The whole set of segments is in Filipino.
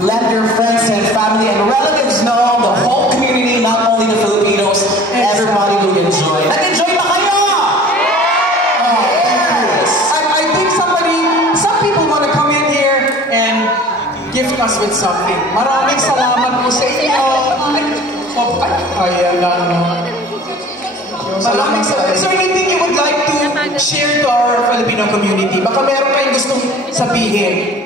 let your friends and family and relatives know, the whole community, not only the Filipinos, everybody will enjoy. Nag-enjoy ba kayo? Yes. I think some people want to come in here and gift us with something. Maraming salamat po sa inyo. Ayan lang. Maraming salamat. Is there anything you would like to share to our Filipino community? Baka meron kayong gustong sabihin.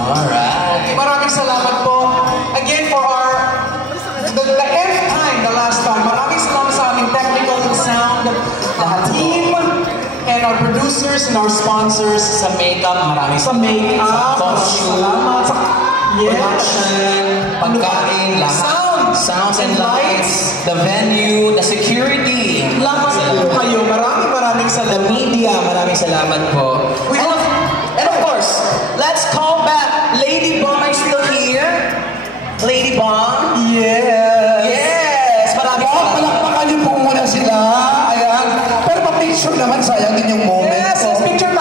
Alright. Maraming salamat po. Again, for the nth time, the last time, maraming salamat sa aming technical and sound team, and our producers and our sponsors. Sa makeup, maraming Sa makeup, sa costume, salamat sa production, pagkain, lahat. Sounds and lights, the venue, the security. Lahat po kayo. Maraming The salamat. media, maraming salamat po. And of course, let's call back Lady Bong. Are you still here? Lady Bong? Yes. Yes! Maraming salamat. Palakpakan niyo po muna sila. Ayan. Pero pa-picture naman, sayang din yung moment. Yes, ko. picture tayo.